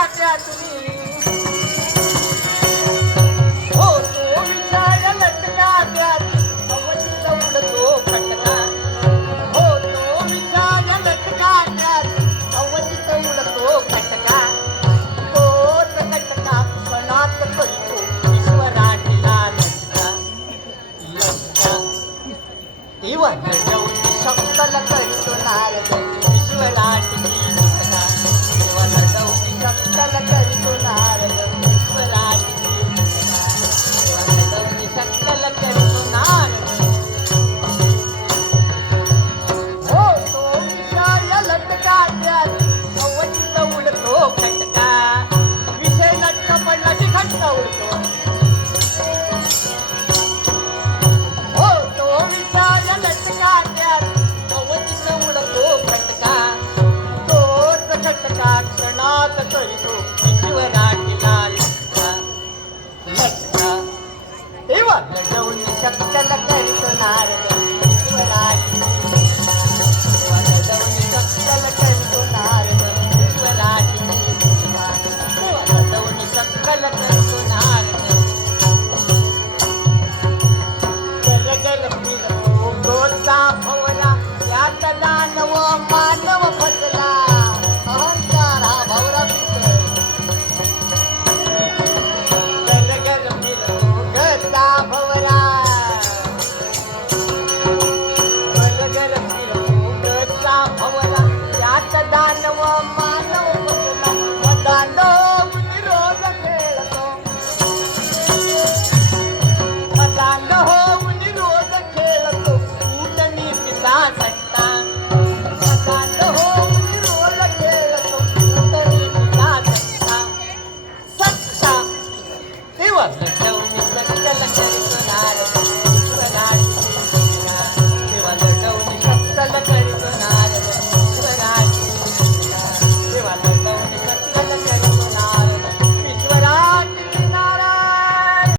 राजा तुम्ही हो तो विचार लटका द्या उडतो खटका हो तो विचार लटका द्या अवधीत उडतो खटका तो खटका मनात करतो ईश्वराटीला लटका लटका देवा जाऊन शब्द करतो नारद. सज्जवून शक्कल करतो नारद duas, né?